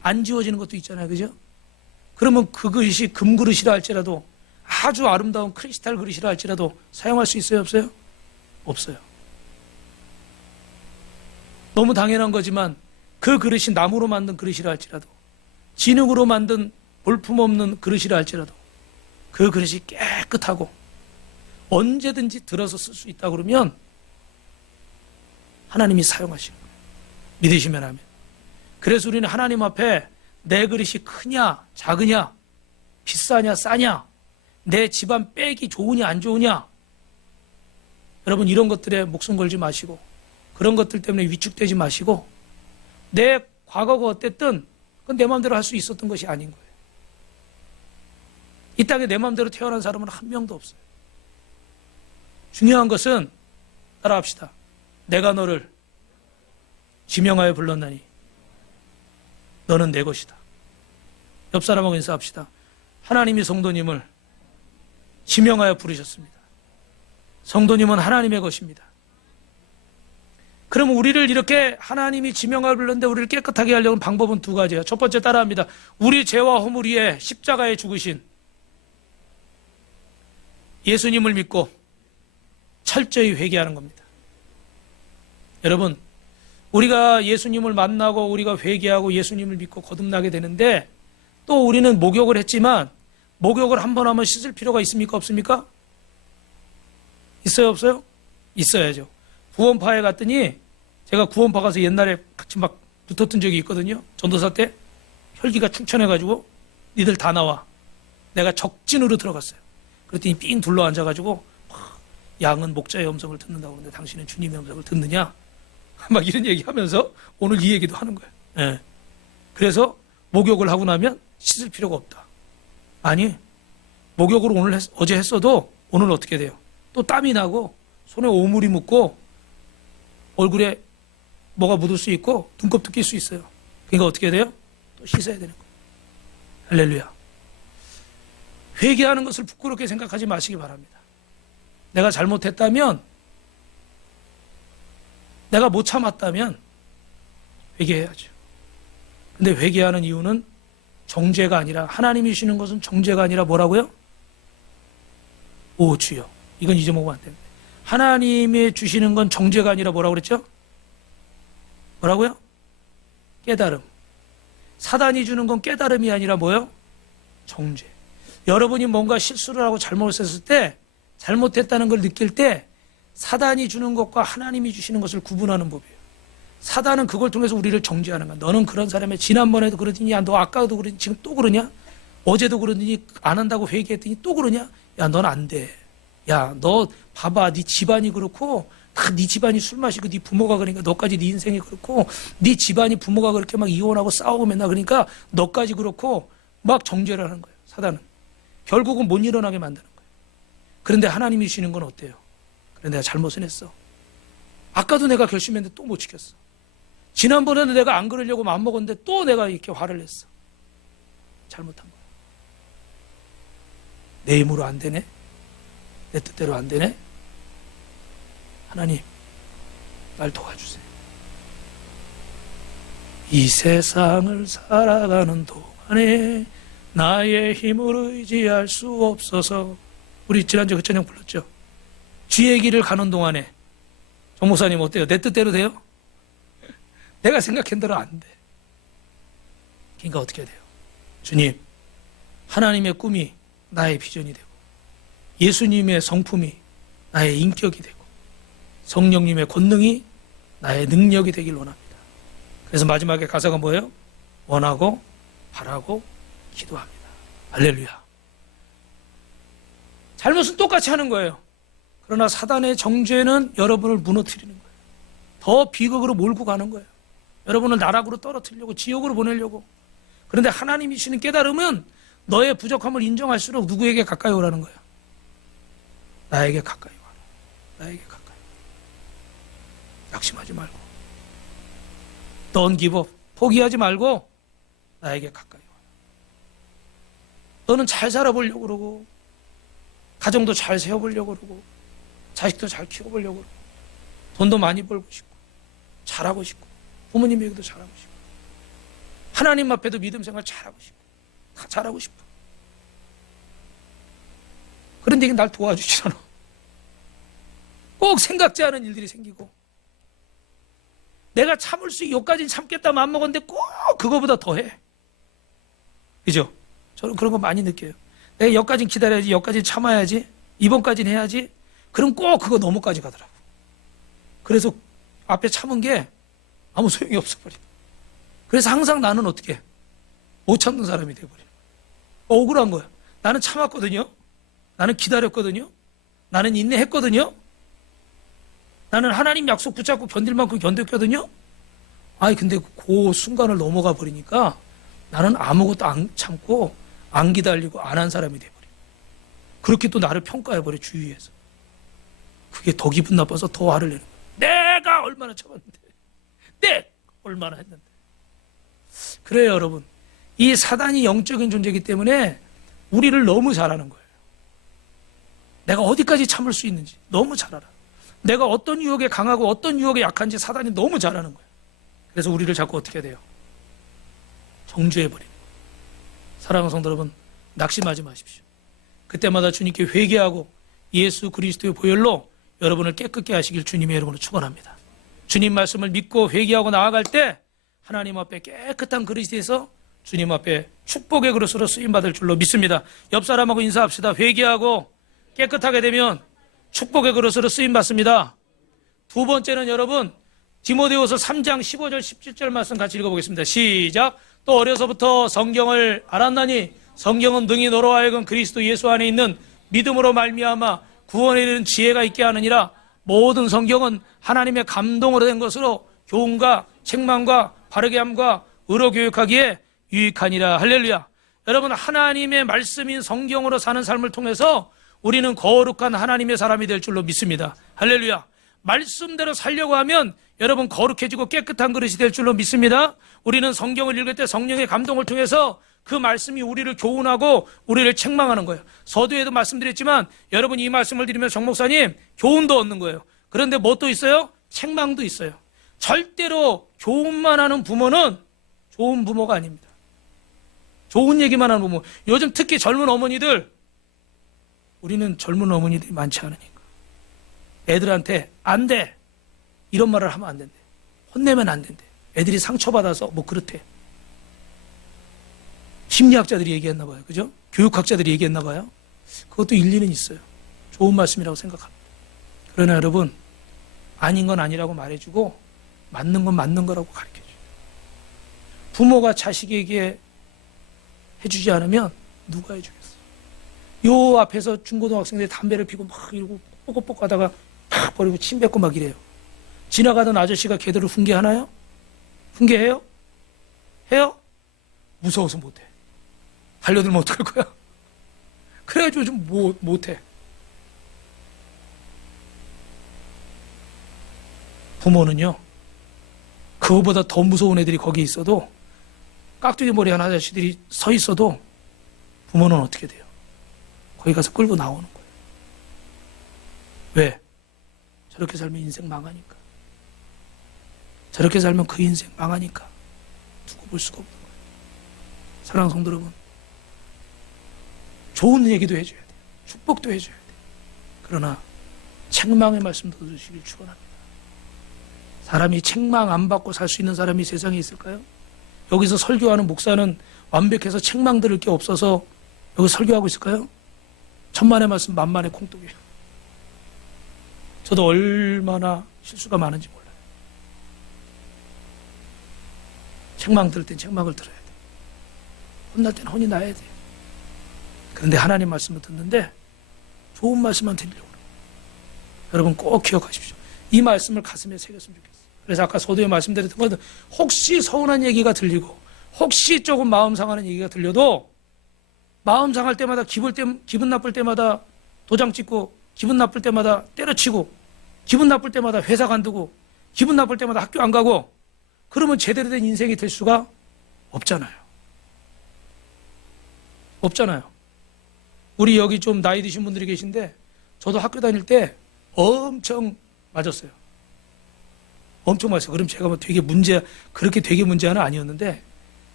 안 지워지는 것도 있잖아요. 그죠? 그러면 그 그릇이 금그릇이라 할지라도 아주 아름다운 크리스탈 그릇이라 할지라도 사용할 수 있어요? 없어요? 없어요. 너무 당연한 거지만 그 그릇이 나무로 만든 그릇이라 할지라도 진흙으로 만든 볼품없는 그릇이라 할지라도 그 그릇이 깨끗하고 언제든지 들어서 쓸 수 있다 그러면 하나님이 사용하시는 거예요. 믿으시면 하면. 그래서 우리는 하나님 앞에 내 그릇이 크냐 작으냐 비싸냐 싸냐 내 집안 빽이 좋으냐 안 좋으냐 여러분 이런 것들에 목숨 걸지 마시고 그런 것들 때문에 위축되지 마시고 내 과거가 어땠든 그건 내 마음대로 할 수 있었던 것이 아닌 거예요. 이 땅에 내 마음대로 태어난 사람은 한 명도 없어요. 중요한 것은 따라합시다. 내가 너를 지명하여 불렀나니 너는 내 것이다. 옆 사람하고 인사합시다. 하나님이 성도님을 지명하여 부르셨습니다. 성도님은 하나님의 것입니다. 그럼 우리를 이렇게 하나님이 지명하여 불렀는데 우리를 깨끗하게 하려는 방법은 두 가지예요. 첫 번째 따라합니다. 우리 죄와 허물 위에 십자가에 죽으신 예수님을 믿고 철저히 회개하는 겁니다. 여러분, 우리가 예수님을 만나고 우리가 회개하고 예수님을 믿고 거듭나게 되는데 또 우리는 목욕을 했지만 목욕을 한 번 하면 씻을 필요가 있습니까? 없습니까? 있어요? 없어요? 있어야죠. 구원파에 갔더니 제가 구원파 가서 옛날에 같이 막 붙었던 적이 있거든요. 전도사 때 혈기가 충천해가지고 니들 다 나와. 내가 적진으로 들어갔어요. 그랬더니 삥 둘러 앉아가지고 양은 목자의 음성을 듣는다고 그러는데 당신은 주님의 음성을 듣느냐? 막 이런 얘기하면서 오늘 이 얘기도 하는 거예요. 네. 그래서 목욕을 하고 나면 씻을 필요가 없다. 아니, 목욕을 어제 했어도 오늘 어떻게 돼요? 또 땀이 나고 손에 오물이 묻고 얼굴에 뭐가 묻을 수 있고 눈곱도 낄 수 있어요. 그러니까 어떻게 돼요? 또 씻어야 되는 거예요. 할렐루야. 회개하는 것을 부끄럽게 생각하지 마시기 바랍니다. 내가 잘못했다면 내가 못 참았다면 회개해야죠. 근데 회개하는 이유는 정죄가 아니라 하나님이 주시는 것은 정죄가 아니라 뭐라고요? 오 주여. 이건 잊어먹으면 안 됩니다. 하나님이 주시는 건 정죄가 아니라 뭐라고 그랬죠? 뭐라고요? 깨달음. 사단이 주는 건 깨달음이 아니라 뭐요? 정죄. 여러분이 뭔가 실수를 하고 잘못했을 때 잘못했다는 걸 느낄 때 사단이 주는 것과 하나님이 주시는 것을 구분하는 법이에요. 사단은 그걸 통해서 우리를 정죄하는 거야. 너는 그런 사람이야. 지난번에도 그러더니 야, 너 아까도 그러니 지금 또 그러냐? 어제도 그러더니 안 한다고 회개했더니 또 그러냐? 야, 넌 안 돼. 야, 너 봐봐. 네 집안이 그렇고 다 네 집안이 술 마시고 네 부모가 그러니까 너까지 네 인생이 그렇고 네 집안이 부모가 그렇게 막 이혼하고 싸우고 맨날 그러니까 너까지 그렇고 막 정죄를 하는 거예요. 사단은. 결국은 못 일어나게 만드는 거예요. 그런데 하나님이 주시는 건 어때요? 그래 내가 잘못은 했어. 아까도 내가 결심했는데 또 못 지켰어. 지난번에는 내가 안 그러려고 마음먹었는데 또 내가 이렇게 화를 냈어. 잘못한 거야. 내 힘으로 안 되네? 내 뜻대로 안 되네? 하나님, 날 도와주세요. 이 세상을 살아가는 동안에 나의 힘을 의지할 수 없어서 우리 지난주에 그 찬양 불렀죠. 주의 길을 가는 동안에 정 목사님 어때요? 내 뜻대로 돼요? 내가 생각한 대로 안 돼. 그러니까 어떻게 돼요? 주님, 하나님의 꿈이 나의 비전이 되고 예수님의 성품이 나의 인격이 되고 성령님의 권능이 나의 능력이 되길 원합니다. 그래서 마지막에 가사가 뭐예요? 원하고 바라고 기도합니다. 할렐루야. 잘못은 똑같이 하는 거예요. 그러나 사단의 정죄는 여러분을 무너뜨리는 거예요. 더 비극으로 몰고 가는 거예요. 여러분을 나락으로 떨어뜨리려고 지옥으로 보내려고. 그런데 하나님이 주시는 깨달음은 너의 부족함을 인정할수록 누구에게 가까이 오라는 거야? 나에게 가까이 와라. 나에게 가까이 와라. 낙심하지 말고 Don't give up. 포기하지 말고 나에게 가까이 와라. 너는 잘 살아보려고 그러고 가정도 잘 세워보려고 그러고 자식도 잘 키워보려고 그러고 돈도 많이 벌고 싶고 잘하고 싶고 부모님에게도 잘하고 싶고 하나님 앞에도 믿음 생활 잘하고 싶고 다 잘하고 싶어. 그런데 이게 날 도와주질 않아. 꼭 생각지 않은 일들이 생기고, 내가 참을 수 여기까지는 참겠다 마음먹었는데 꼭 그거보다 더해. 그죠? 저는 그런 거 많이 느껴요. 내가 여기까지는 기다려야지, 여기까지는 참아야지, 이번까지는 해야지. 그럼 꼭 그거 너머까지 가더라고. 그래서 앞에 참은 게 아무 소용이 없어버려. 그래서 항상 나는 어떻게 못 참는 사람이 돼버려. 억울한 거야. 나는 참았거든요. 나는 기다렸거든요. 나는 인내했거든요. 나는 하나님 약속 붙잡고 견딜 만큼 견뎠거든요. 아니 근데 그 순간을 넘어가 버리니까 나는 아무것도 안 참고 안 기다리고 안 한 사람이 돼버려. 그렇게 또 나를 평가해버려, 주위에서. 그게 더 기분 나빠서 더 화를 내는 거야. 내가 얼마나 참았는데, 내가 얼마나 했는데. 그래요, 여러분. 이 사단이 영적인 존재이기 때문에 우리를 너무 잘 아는 거예요. 내가 어디까지 참을 수 있는지 너무 잘 알아. 내가 어떤 유혹에 강하고 어떤 유혹에 약한지 사단이 너무 잘 아는 거예요. 그래서 우리를 자꾸 어떻게 해야 돼요? 정죄해버리는 거예요. 사랑하는 성도 여러분, 낙심하지 마십시오. 그때마다 주님께 회개하고 예수 그리스도의 보혈로 여러분을 깨끗게 하시길 주님의 이름으로 축원합니다. 주님 말씀을 믿고 회개하고 나아갈 때 하나님 앞에 깨끗한 그릇이 돼서 주님 앞에 축복의 그릇으로 쓰임받을 줄로 믿습니다. 옆 사람하고 인사합시다. 회개하고 깨끗하게 되면 축복의 그릇으로 쓰임받습니다. 두 번째는 여러분, 디모데후서 3장 15절 17절 말씀 같이 읽어보겠습니다. 시작. 또 어려서부터 성경을 알았나니 성경은 능히 너로 하여금 그리스도 예수 안에 있는 믿음으로 말미암아 구원에 이르는 지혜가 있게 하느니라. 모든 성경은 하나님의 감동으로 된 것으로 교훈과 책망과 바르게 함과 의로 교육하기에 유익하니라. 할렐루야. 여러분, 하나님의 말씀인 성경으로 사는 삶을 통해서 우리는 거룩한 하나님의 사람이 될 줄로 믿습니다. 할렐루야. 말씀대로 살려고 하면 여러분 거룩해지고 깨끗한 그릇이 될 줄로 믿습니다. 우리는 성경을 읽을 때 성령의 감동을 통해서 그 말씀이 우리를 교훈하고 우리를 책망하는 거예요. 서두에도 말씀드렸지만 여러분, 이 말씀을 드리면 정 목사님 교훈도 얻는 거예요. 그런데 뭐 또 있어요? 책망도 있어요. 절대로 교훈만 하는 부모는 좋은 부모가 아닙니다. 좋은 얘기만 하는 부모. 요즘 특히 젊은 어머니들, 우리는 젊은 어머니들이 많지 않으니까 애들한테 안 돼, 이런 말을 하면 안 된대. 혼내면 안 된대. 애들이 상처받아서 뭐 그렇대. 심리학자들이 얘기했나 봐요. 그죠? 교육학자들이 얘기했나 봐요. 그것도 일리는 있어요. 좋은 말씀이라고 생각합니다. 그러나 여러분, 아닌 건 아니라고 말해주고 맞는 건 맞는 거라고 가르쳐줘요. 부모가 자식에게 해주지 않으면 누가 해주겠어요? 요 앞에서 중고등학생들이 담배를 피고 막 이러고 뽀뽀뽀 하다가 팍 버리고 침 뱉고 막 이래요. 지나가던 아저씨가 걔들을 훈계하나요? 훈계해요? 해요? 무서워서 못해. 달려들면 어떡할 거야? 그래가지고 좀 못해. 부모는요, 그거보다 더 무서운 애들이 거기 있어도, 깍두기 머리 한 아저씨들이 서 있어도 부모는 어떻게 돼요? 거기 가서 끌고 나오는 거예요. 왜? 저렇게 살면 인생 망하니까. 저렇게 살면 그 인생 망하니까 두고 볼 수가 없는 거예요. 사랑하는 성도 여러분, 좋은 얘기도 해줘야 돼요. 축복도 해줘야 돼요. 그러나 책망의 말씀도 들으시길 축원합니다. 사람이 책망 안 받고 살 수 있는 사람이 세상에 있을까요? 여기서 설교하는 목사는 완벽해서 책망 들을 게 없어서 여기 설교하고 있을까요? 천만의 말씀 만만의 콩떡이에요. 저도 얼마나 실수가 많은지 몰라요. 책망 들을 땐 책망을 들어야 돼. 혼날 땐 혼이 나야 돼. 그런데 하나님 말씀을 듣는데 좋은 말씀만 들으려고 그래요. 여러분 꼭 기억하십시오. 이 말씀을 가슴에 새겼으면 좋겠어요. 그래서 아까 서두에 말씀드렸던 것은 혹시 서운한 얘기가 들리고 혹시 조금 마음 상하는 얘기가 들려도 마음 상할 때마다 기분 나쁠 때마다 도장 찍고 기분 나쁠 때마다 때려치고 기분 나쁠 때마다 회사 간두고 기분 나쁠 때마다 학교 안 가고 그러면 제대로 된 인생이 될 수가 없잖아요. 없잖아요. 우리 여기 좀 나이 드신 분들이 계신데 저도 학교 다닐 때 엄청 맞았어요. 엄청 맞았어요. 그럼 제가 뭐 그렇게 되게 문제는 아니었는데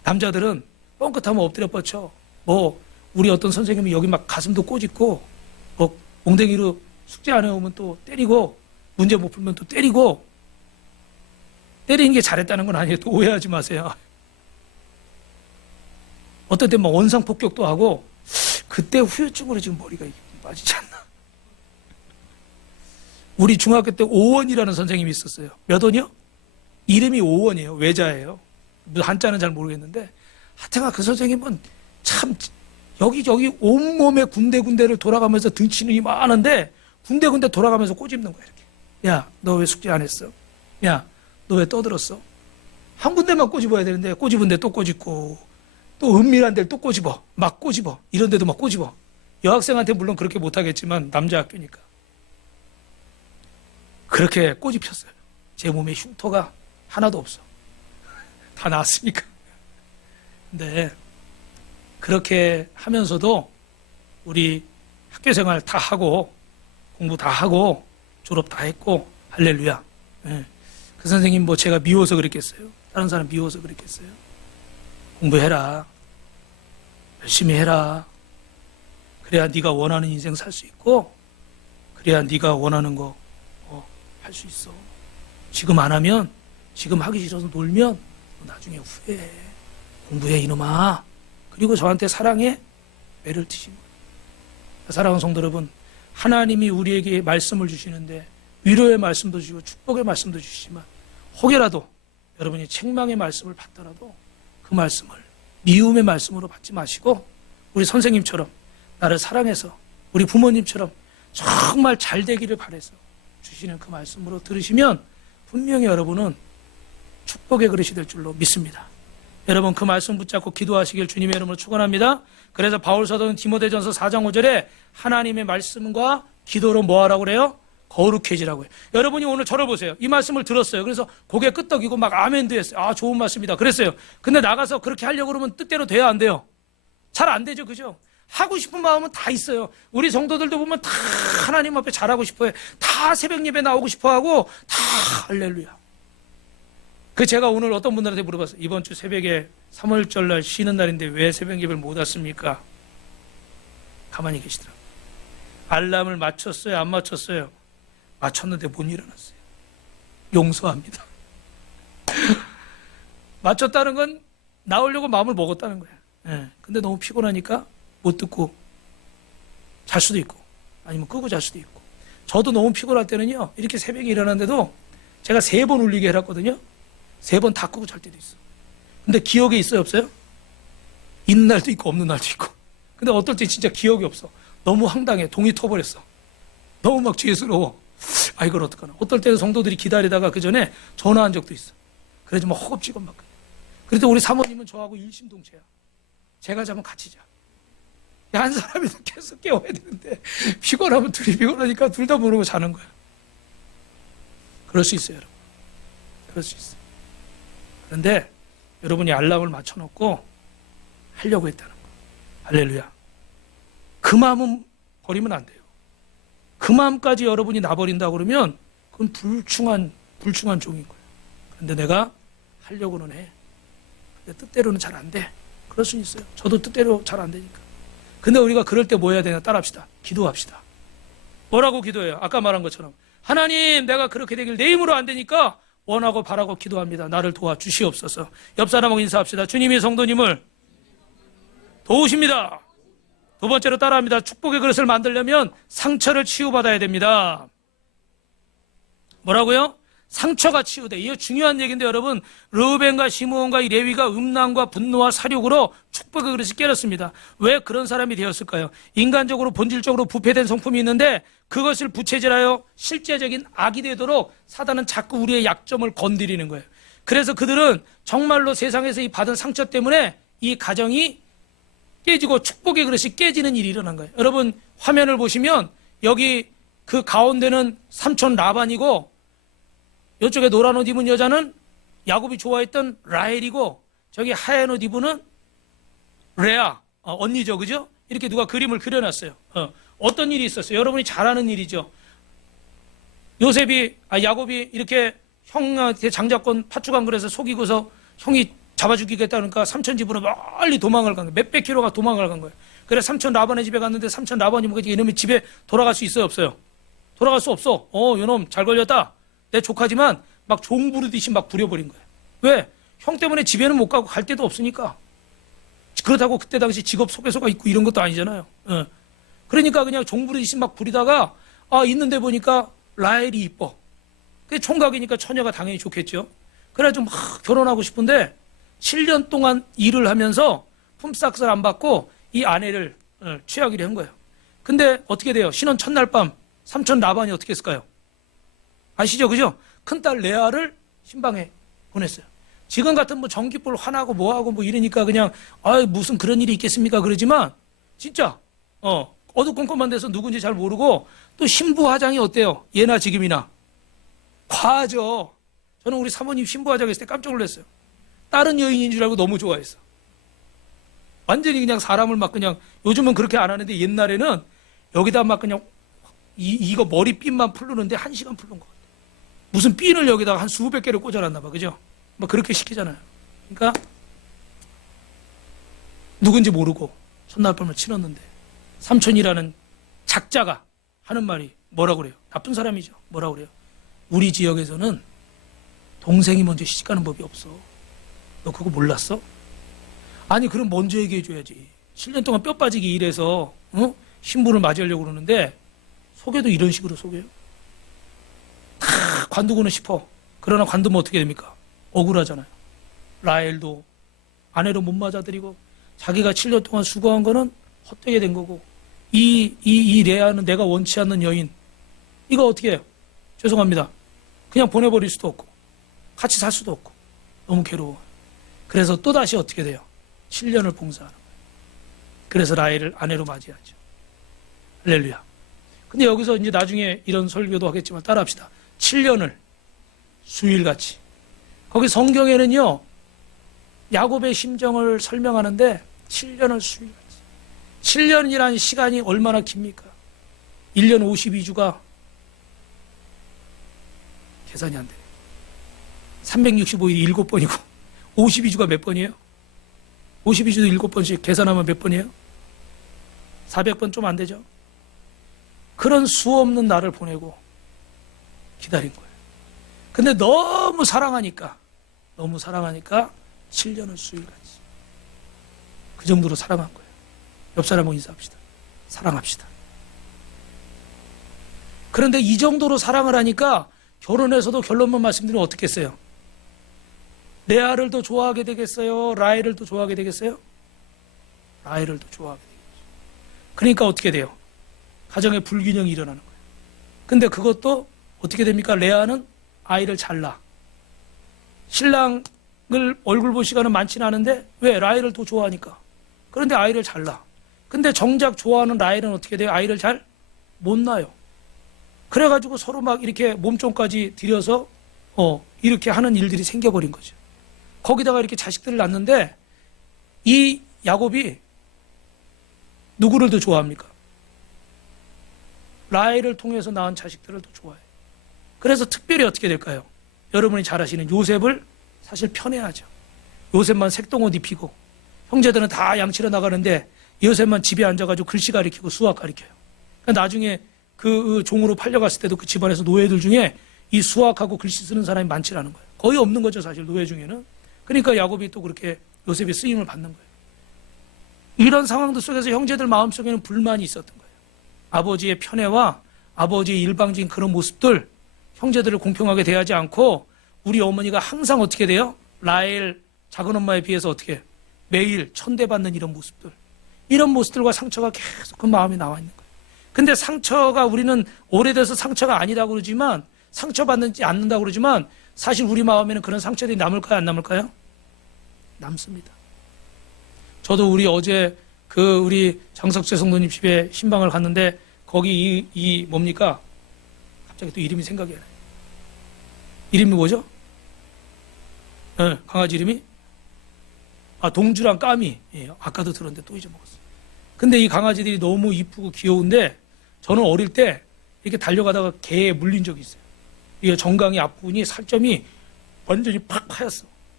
남자들은 뻥끗하면 엎드려 뻗쳐. 뭐 우리 어떤 선생님은 여기 막 가슴도 꼬집고 뭐 몽댕이로 숙제 안 해오면 또 때리고 문제 못 풀면 또 때리고. 때리는 게 잘했다는 건 아니에요. 또 오해하지 마세요. 어떨 때 막 원상 폭격도 하고 그때 후유증으로 지금 머리가 빠지지 않나. 우리 중학교 때 오원이라는 선생님이 있었어요. 몇 원이요? 이름이 오원이에요. 외자예요. 한자는 잘 모르겠는데 하여튼 그 선생님은 참 여기저기 온몸에 군데군데를 돌아가면서 등치는 이 많은데 군데군데 돌아가면서 꼬집는 거야. 이렇게. 야, 너 왜 숙제 안 했어? 야, 너 왜 떠들었어? 한 군데만 꼬집어야 되는데 꼬집은 데 또 꼬집고 또 은밀한 데를 또 꼬집어. 막 꼬집어. 이런 데도 막 꼬집어. 여학생한테 물론 그렇게 못하겠지만 남자 학교니까. 그렇게 꼬집혔어요. 제 몸에 흉터가 하나도 없어. 다 나았으니까. 근데 그렇게 하면서도 우리 학교생활 다 하고 공부 다 하고 졸업 다 했고 할렐루야. 예. 그 선생님 뭐 제가 미워서 그랬겠어요? 다른 사람 미워서 그랬겠어요? 공부해라. 열심히 해라. 그래야 네가 원하는 인생 살 수 있고 그래야 네가 원하는 거 할 수 있어. 지금 안 하면 지금 하기 싫어서 놀면 나중에 후회해. 공부해 이놈아. 그리고 저한테 사랑해. 매를 트신 거예요. 사랑하는 성도 여러분, 하나님이 우리에게 말씀을 주시는데 위로의 말씀도 주시고 축복의 말씀도 주시지만 혹여라도 여러분이 책망의 말씀을 받더라도 그 말씀을 미움의 말씀으로 받지 마시고 우리 선생님처럼 나를 사랑해서 우리 부모님처럼 정말 잘 되기를 바라서 주시는 그 말씀으로 들으시면 분명히 여러분은 축복의 그릇이 될 줄로 믿습니다. 여러분 그 말씀 붙잡고 기도하시길 주님의 이름으로 축원합니다. 그래서 바울 사도는 디모데전서 4장 5절에 하나님의 말씀과 기도로 뭐 하라고 그래요? 거룩해지라고 해요. 여러분이 오늘 저를 보세요. 이 말씀을 들었어요. 그래서 고개 끄덕이고 막 아멘도 했어요. 아 좋은 말씀이다 그랬어요. 근데 나가서 그렇게 하려고 그러면 뜻대로 돼요 안 돼요? 잘 안 되죠. 그죠? 하고 싶은 마음은 다 있어요. 우리 성도들도 보면 다 하나님 앞에 잘하고 싶어요. 다 새벽 예배 나오고 싶어하고 다 할렐루야. 그 제가 오늘 어떤 분들한테 물어봤어요. 이번 주 새벽에 3월절 날 쉬는 날인데 왜 새벽 예배를 못 왔습니까? 가만히 계시더라고요. 알람을 맞췄어요? 안 맞췄어요? 맞췄는데 못 일어났어요. 용서합니다. 맞췄다는 건 나오려고 마음을 먹었다는 거예요. 예. 근데 너무 피곤하니까 못 듣고 잘 수도 있고 아니면 끄고 잘 수도 있고. 저도 너무 피곤할 때는요 이렇게 새벽에 일어났는데도 제가 3번 울리게 해놨거든요. 3번 다 끄고 잘 때도 있어. 근데 기억에 있어요 없어요? 있는 날도 있고 없는 날도 있고. 근데 어떨 때 진짜 기억이 없어. 너무 황당해. 동이 터버렸어. 너무 막 죄스러워. 아 이걸 어떡하나. 어떨 때는 성도들이 기다리다가 그 전에 전화한 적도 있어. 그래서 막 허겁지겁 막. 그래도 우리 사모님은 저하고 일심동체야. 제가 자면 같이 자. 한 사람이 계속 깨워야 되는데 피곤하면 둘이 피곤하니까 둘 다 모르고 자는 거야. 그럴 수 있어요 여러분. 그럴 수 있어요. 그런데 여러분이 알람을 맞춰놓고 하려고 했다는 거. 할렐루야. 그 마음은 버리면 안 돼요. 그 마음까지 여러분이 놔버린다 그러면 그건 불충한 종인 거예요. 그런데 내가 하려고는 해. 근데 뜻대로는 잘 안 돼. 그럴 수 있어요. 저도 뜻대로 잘 안 되니까. 근데 우리가 그럴 때 뭐 해야 되냐? 따라합시다. 기도합시다. 뭐라고 기도해요? 아까 말한 것처럼 하나님 내가 그렇게 되길 내 힘으로 안 되니까 원하고 바라고 기도합니다. 나를 도와주시옵소서. 옆 사람하고 인사합시다. 주님이 성도님을 도우십니다. 두 번째로 따라합니다. 축복의 그릇을 만들려면 상처를 치유받아야 됩니다. 뭐라고요? 상처가 치유돼. 이거 중요한 얘기인데 여러분, 르우벤과 시므온과 이 레위가 음란과 분노와 사욕으로 축복의 그릇이 깨졌습니다. 왜 그런 사람이 되었을까요? 인간적으로 본질적으로 부패된 성품이 있는데 그것을 부채질하여 실제적인 악이 되도록 사단은 자꾸 우리의 약점을 건드리는 거예요. 그래서 그들은 정말로 세상에서 이 받은 상처 때문에 이 가정이 깨지고 축복의 그릇이 깨지는 일이 일어난 거예요. 여러분 화면을 보시면 여기 그 가운데는 삼촌 라반이고 이쪽에 노란 옷 입은 여자는 야곱이 좋아했던 라헬이고 저기 하얀 옷 입은 레아 언니죠, 그죠? 이렇게 누가 그림을 그려놨어요. 어떤 일이 있었어요? 여러분이 잘 아는 일이죠. 야곱이 이렇게 형한테 장자권 파축한 그래서 속이고서 형이 잡아 죽이겠다 그러니까 삼촌 집으로 멀리 도망을 간 거예요. 몇백 킬로가 도망을 간 거예요. 그래 삼촌 라반의 집에 갔는데 삼촌 라반이 뭐지 이놈이 집에 돌아갈 수 있어요 없어요? 돌아갈 수 없어. 요놈 잘 걸렸다. 내 조카지만 막 종 부르듯이 막 부려버린 거예요. 왜? 형 때문에 집에는 못 가고 갈 데도 없으니까. 그렇다고 그때 당시 직업 소개서가 있고 이런 것도 아니잖아요. 그러니까 그냥 종 부르듯이 막 부리다가 있는데 보니까 라헬이 이뻐. 그게 총각이니까 처녀가 당연히 좋겠죠. 그래가지고 막 결혼하고 싶은데 7년 동안 일을 하면서 품삯을 안 받고 이 아내를 취하기로 한 거예요. 근데 어떻게 돼요? 신혼 첫날 밤 삼촌 라반이 어떻게 했을까요? 아시죠? 그죠? 큰딸 레아를 신방에 보냈어요. 지금 같은 뭐 전기불 화나고 뭐하고 뭐 이러니까 그냥 무슨 그런 일이 있겠습니까? 그러지만 진짜 어두컴컴한 데서 누군지 잘 모르고 또 신부 화장이 어때요? 예나 지금이나 과하죠. 저는 우리 사모님 신부 화장했을 때 깜짝 놀랐어요. 다른 여인인 줄 알고 너무 좋아했어. 완전히 그냥 사람을 막 그냥 요즘은 그렇게 안 하는데 옛날에는 여기다 막 그냥 이거 머리핀만 풀르는데 1시간 풀른 것 같아요. 무슨 핀을 여기다가 한 수백 개를 꽂아놨나 봐. 그죠? 뭐 그렇게 시키잖아요. 그러니까 누군지 모르고 첫날 밤을 치렀는데 삼촌이라는 작자가 하는 말이 뭐라고 그래요? 나쁜 사람이죠. 뭐라고 그래요? 우리 지역에서는 동생이 먼저 시집가는 법이 없어. 너 그거 몰랐어? 아니 그럼 먼저 얘기해줘야지. 7년 동안 뼈 빠지게 일해서 신부를 맞이하려고 그러는데 속여도 이런 식으로 속여요? 다 관두고는 싶어. 그러나 관두면 어떻게 됩니까? 억울하잖아요. 라헬도 아내로 못 맞아들이고 자기가 7년 동안 수고한 거는 헛되게 된 거고 이 레아는 내가 원치 않는 여인 이거 어떻게 해요? 죄송합니다. 그냥 보내버릴 수도 없고 같이 살 수도 없고 너무 괴로워. 그래서 또다시 어떻게 돼요? 7년을 봉사하는 거예요. 그래서 라헬을 아내로 맞이하죠. 할렐루야. 근데 여기서 이제 나중에 이런 설교도 하겠지만 따라합시다. 7년을 수일같이. 거기 성경에는요, 야곱의 심정을 설명하는데 7년을 수일같이. 7년이라는 시간이 얼마나 깁니까? 1년 52주가 계산이 안 돼요. 365일이 7번이고 52주가 몇 번이에요? 52주도 7번씩 계산하면 몇 번이에요? 400번 좀 안 되죠? 그런 수 없는 날을 보내고 기다린 거예요. 근데 너무 사랑하니까 7년을 수일같이 그 정도로 사랑한 거예요. 옆 사람하고 인사합시다. 사랑합시다. 그런데 이 정도로 사랑을 하니까 결혼해서도 결론만 말씀드리면 어떻게 했어요? 레아를 더 좋아하게 되겠어요? 라헬을 더 좋아하게 되겠어요? 라헬을 더 좋아하게 되겠죠. 그러니까 어떻게 돼요? 가정에 불균형이 일어나는 거예요. 근데 그것도 어떻게 됩니까? 레아는 아이를 잘 낳아. 신랑을 얼굴 볼 시간은 많지는 않은데 왜? 라헬을 더 좋아하니까. 그런데 아이를 잘 낳아. 근데 정작 좋아하는 라헬은 어떻게 돼요? 아이를 잘 못 낳아요. 그래가지고 서로 막 이렇게 몸종까지 들여서 이렇게 하는 일들이 생겨버린 거죠. 거기다가 이렇게 자식들을 낳는데 이 야곱이 누구를 더 좋아합니까? 라헬을 통해서 낳은 자식들을 더 좋아해요. 그래서 특별히 어떻게 될까요? 여러분이 잘 아시는 요셉을 사실 편애하죠. 요셉만 색동옷 입히고 형제들은 다 양치러 나가는데 요셉만 집에 앉아가지고 글씨 가리키고 수학 가리켜요. 그러니까 나중에 그 종으로 팔려갔을 때도 그 집안에서 노예들 중에 이 수학하고 글씨 쓰는 사람이 많지 않은 거예요. 거의 없는 거죠, 사실 노예 중에는. 그러니까 야곱이 또 그렇게 요셉의 쓰임을 받는 거예요. 이런 상황들 속에서 형제들 마음속에는 불만이 있었던 거예요. 아버지의 편애와 아버지의 일방적인 그런 모습들, 형제들을 공평하게 대하지 않고 우리 어머니가 항상 어떻게 돼요? 라헬 작은 엄마에 비해서 어떻게 매일 천대받는 이런 모습들, 이런 모습들과 상처가 계속 그 마음에 나와 있는 거예요. 근데 상처가 우리는 오래돼서 상처가 아니라고 그러지만 상처받지 않는다고 그러지만 사실 우리 마음에는 그런 상처들이 남을까요? 안 남을까요? 남습니다. 저도 우리 어제 우리 장석재 성도님 집에 신방을 갔는데 거기 이 뭡니까? 갑자기 또 이름이 생각이 안 나요. 이름이 뭐죠? 네, 강아지 이름이? 동주랑 까미. 예, 아까도 들었는데 또 잊어먹었어요. 근데 이 강아지들이 너무 이쁘고 귀여운데 저는 어릴 때 이렇게 달려가다가 개에 물린 적이 있어요. 이게 정강이 앞부분이 살점이 완전히 팍 파였어.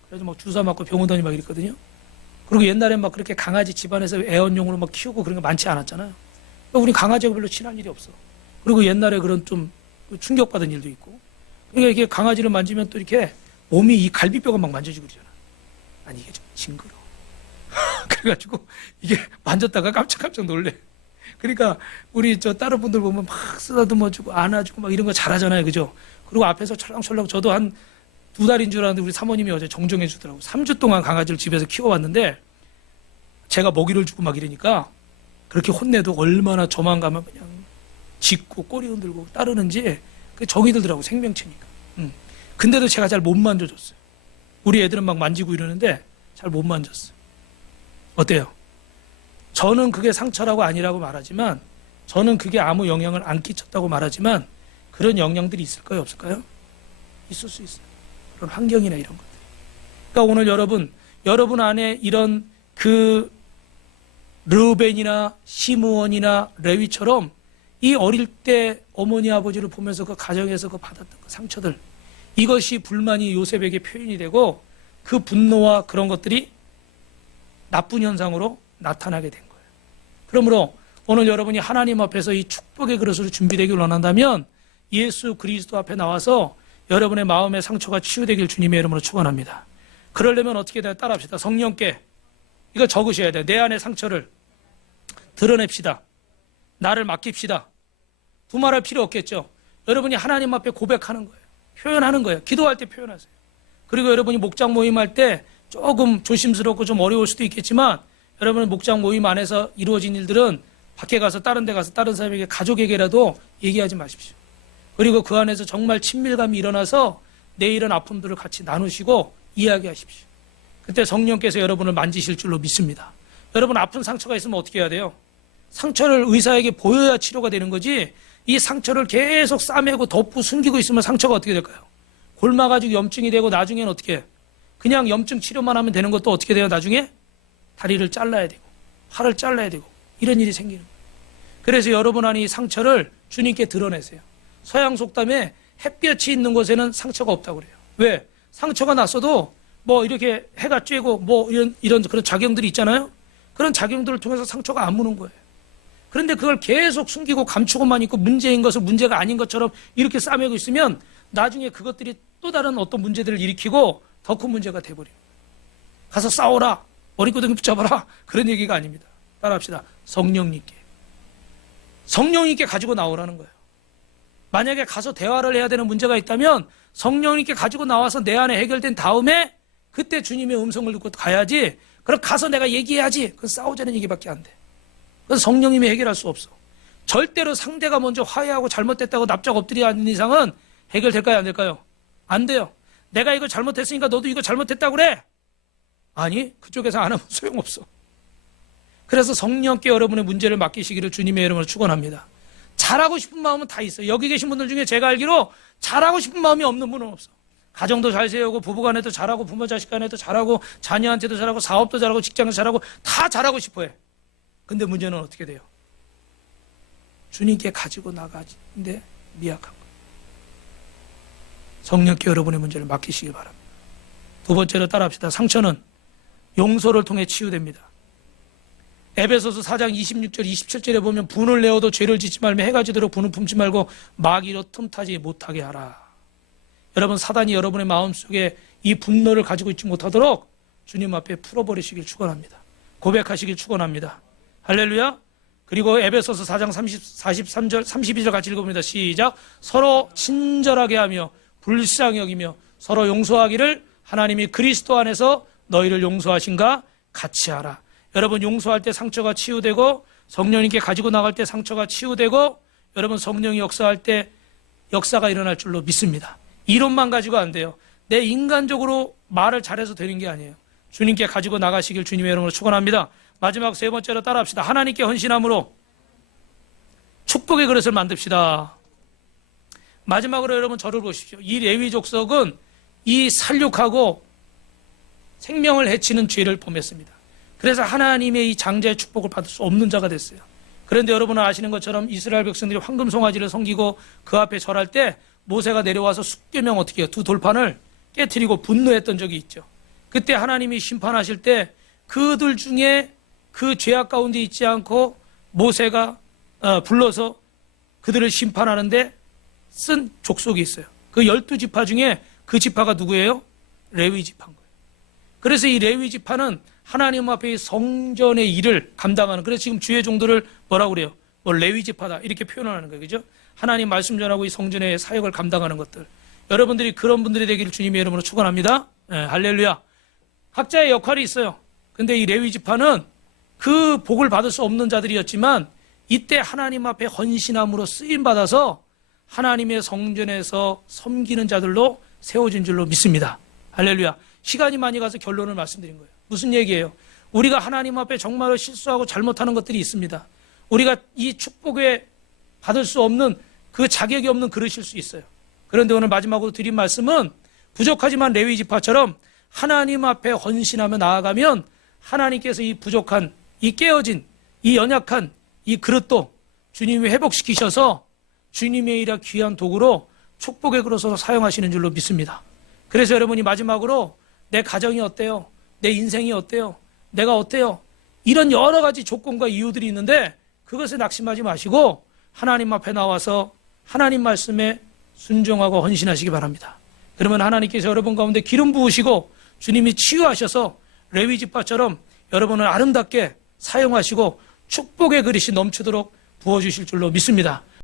그래서 막 주사 맞고 병원 다니고 막 이랬거든요. 그리고 옛날에 막 그렇게 강아지 집안에서 애완용으로 막 키우고 그런 거 많지 않았잖아요. 그러니까 우리 강아지하고 별로 친한 일이 없어. 그리고 옛날에 그런 좀 충격받은 일도 있고. 그러니까 이게 강아지를 만지면 또 이렇게 몸이 이 갈비뼈가 막 만져지고 그러잖아. 아니 이게 좀 징그러워. 그래가지고 이게 만졌다가 깜짝깜짝 놀래. 그러니까 우리 저 다른 분들 보면 막 쓰다듬어주고 안아주고 막 이런 거 잘하잖아요, 그죠? 그리고 앞에서 철렁철렁 저도 한 2달인 줄 알았는데 우리 사모님이 어제 정정해 주더라고. 3주 동안 강아지를 집에서 키워왔는데 제가 먹이를 주고 막 이러니까 그렇게 혼내도 얼마나 저만 가면 그냥 짖고 꼬리 흔들고 따르는지 그 정이 들더라고, 생명체니까. 근데도 제가 잘 못 만져줬어요. 우리 애들은 막 만지고 이러는데 잘 못 만졌어요. 어때요? 저는 그게 상처라고 아니라고 말하지만, 저는 그게 아무 영향을 안 끼쳤다고 말하지만 그런 영향들이 있을까요, 없을까요? 있을 수 있어요. 그런 환경이나 이런 것들. 그러니까 오늘 여러분 안에 이런 그 르우벤이나 시므온이나 레위처럼 이 어릴 때 어머니 아버지를 보면서 그 가정에서 그 받았던 그 상처들, 이것이 불만이 요셉에게 표현이 되고 그 분노와 그런 것들이 나쁜 현상으로 나타나게 된 거예요. 그러므로 오늘 여러분이 하나님 앞에서 이 축복의 그릇으로 준비되길 원한다면 예수 그리스도 앞에 나와서 여러분의 마음의 상처가 치유되길 주님의 이름으로 축원합니다. 그러려면 어떻게 돼요? 따라합시다. 성령께 이거 적으셔야 돼요. 내 안의 상처를 드러냅시다. 나를 맡깁시다. 두말할 필요 없겠죠. 여러분이 하나님 앞에 고백하는 거예요. 표현하는 거예요. 기도할 때 표현하세요. 그리고 여러분이 목장 모임할 때 조금 조심스럽고 좀 어려울 수도 있겠지만 여러분은 목장 모임 안에서 이루어진 일들은 밖에 가서 다른 데 가서 다른 사람에게, 가족에게라도 얘기하지 마십시오. 그리고 그 안에서 정말 친밀감이 일어나서 내 이런 아픔들을 같이 나누시고 이야기하십시오. 그때 성령께서 여러분을 만지실 줄로 믿습니다. 여러분 아픈 상처가 있으면 어떻게 해야 돼요? 상처를 의사에게 보여야 치료가 되는 거지, 이 상처를 계속 싸매고 덮고 숨기고 있으면 상처가 어떻게 될까요? 골마가지고 염증이 되고 나중에는 어떻게 해요? 그냥 염증 치료만 하면 되는 것도 어떻게 돼요? 나중에 다리를 잘라야 되고 팔을 잘라야 되고 이런 일이 생기는 거예요. 그래서 여러분 안에 이 상처를 주님께 드러내세요. 서양 속담에 햇볕이 있는 곳에는 상처가 없다고 그래요. 왜? 상처가 났어도 뭐 이렇게 해가 쬐고 뭐 이런 그런 작용들이 있잖아요. 그런 작용들을 통해서 상처가 안 무는 거예요. 그런데 그걸 계속 숨기고 감추고만 있고 문제인 것을 문제가 아닌 것처럼 이렇게 싸매고 있으면 나중에 그것들이 또 다른 어떤 문제들을 일으키고 더 큰 문제가 돼버려요. 가서 싸워라, 머리끄덩이 붙잡아라, 그런 얘기가 아닙니다. 따라합시다. 성령님께 가지고 나오라는 거예요. 만약에 가서 대화를 해야 되는 문제가 있다면 성령님께 가지고 나와서 내 안에 해결된 다음에 그때 주님의 음성을 듣고 가야지, 그럼 가서 내가 얘기해야지, 그건 싸우자는 얘기밖에 안 돼. 그건 성령님이 해결할 수 없어. 절대로 상대가 먼저 화해하고 잘못됐다고 납작 엎드리지 않는 이상은 해결될까요, 안 될까요? 안 돼요. 내가 이거 잘못했으니까 너도 이거 잘못했다고 그래? 아니, 그쪽에서 안 하면 소용없어. 그래서 성령께 여러분의 문제를 맡기시기를 주님의 이름으로 축원합니다. 잘하고 싶은 마음은 다 있어요. 여기 계신 분들 중에 제가 알기로 잘하고 싶은 마음이 없는 분은 없어. 가정도 잘 세우고 부부간에도 잘하고 부모 자식 간에도 잘하고 자녀한테도 잘하고 사업도 잘하고 직장도 잘하고 다 잘하고 싶어해. 근데 문제는 어떻게 돼요? 주님께 가지고 나가는데 미약한 거예요. 성령께 여러분의 문제를 맡기시기 바랍니다. 두 번째로 따라합시다. 상처는 용서를 통해 치유됩니다. 에베소서 4장 26절 27절에 보면 분을 내어도 죄를 짓지 말며 해가 지도록 분을 품지 말고 마귀로 틈타지 못하게 하라. 여러분, 사단이 여러분의 마음속에 이 분노를 가지고 있지 못하도록 주님 앞에 풀어버리시길 축원합니다. 고백하시길 축원합니다. 할렐루야. 그리고 에베소서 4장 43절 32절 같이 읽어봅니다. 시작. 서로 친절하게 하며 불쌍히 여기며 서로 용서하기를 하나님이 그리스도 안에서 너희를 용서하신가 같이 하라. 여러분, 용서할 때 상처가 치유되고 성령님께 가지고 나갈 때 상처가 치유되고 여러분, 성령이 역사할 때 역사가 일어날 줄로 믿습니다. 이론만 가지고 안 돼요. 내 인간적으로 말을 잘해서 되는 게 아니에요. 주님께 가지고 나가시길 주님의 이름으로 축원합니다. 마지막 세 번째로 따라합시다. 하나님께 헌신함으로 축복의 그릇을 만듭시다. 마지막으로 여러분 저를 보십시오. 이 레위 족속은 이 살육하고 생명을 해치는 죄를 범했습니다. 그래서 하나님의 이 장자의 축복을 받을 수 없는 자가 됐어요. 그런데 여러분은 아시는 것처럼 이스라엘 백성들이 황금 송아지를 섬기고 그 앞에 절할 때 모세가 내려와서 숫계명 어떻게 해요? 두 돌판을 깨트리고 분노했던 적이 있죠. 그때 하나님이 심판하실 때 그들 중에 그 죄악 가운데 있지 않고 모세가 불러서 그들을 심판하는데 쓴 족속이 있어요. 그 12지파 중에 그 지파가 누구예요? 레위 지파인 거예요. 그래서 이 레위 지파는 하나님 앞에 성전의 일을 감당하는, 그래서 지금 주의 종들을 뭐라고 그래요? 뭐 레위 지파다 이렇게 표현하는 거예요. 그죠? 하나님 말씀 전하고 이 성전의 사역을 감당하는 것들. 여러분들이 그런 분들이 되기를 주님의 이름으로 축원합니다. 할렐루야. 각자의 역할이 있어요. 근데 이 레위 지파는 그 복을 받을 수 없는 자들이었지만 이때 하나님 앞에 헌신함으로 쓰임 받아서 하나님의 성전에서 섬기는 자들로 세워진 줄로 믿습니다. 할렐루야. 시간이 많이 가서 결론을 말씀드린 거예요. 무슨 얘기예요? 우리가 하나님 앞에 정말로 실수하고 잘못하는 것들이 있습니다. 우리가 이 축복에 받을 수 없는 그 자격이 없는 그릇일 수 있어요. 그런데 오늘 마지막으로 드린 말씀은 부족하지만 레위 지파처럼 하나님 앞에 헌신하며 나아가면 하나님께서 이 부족한, 이 깨어진, 이 연약한 이 그릇도 주님이 회복시키셔서 주님의 일에 귀한 도구로 축복의 그릇으로 사용하시는 줄로 믿습니다. 그래서 여러분이 마지막으로 내 가정이 어때요? 내 인생이 어때요? 내가 어때요? 이런 여러 가지 조건과 이유들이 있는데 그것에 낙심하지 마시고 하나님 앞에 나와서 하나님 말씀에 순종하고 헌신하시기 바랍니다. 그러면 하나님께서 여러분 가운데 기름 부으시고 주님이 치유하셔서 레위 지파처럼 여러분을 아름답게 사용하시고 축복의 그릇이 넘치도록 부어주실 줄로 믿습니다.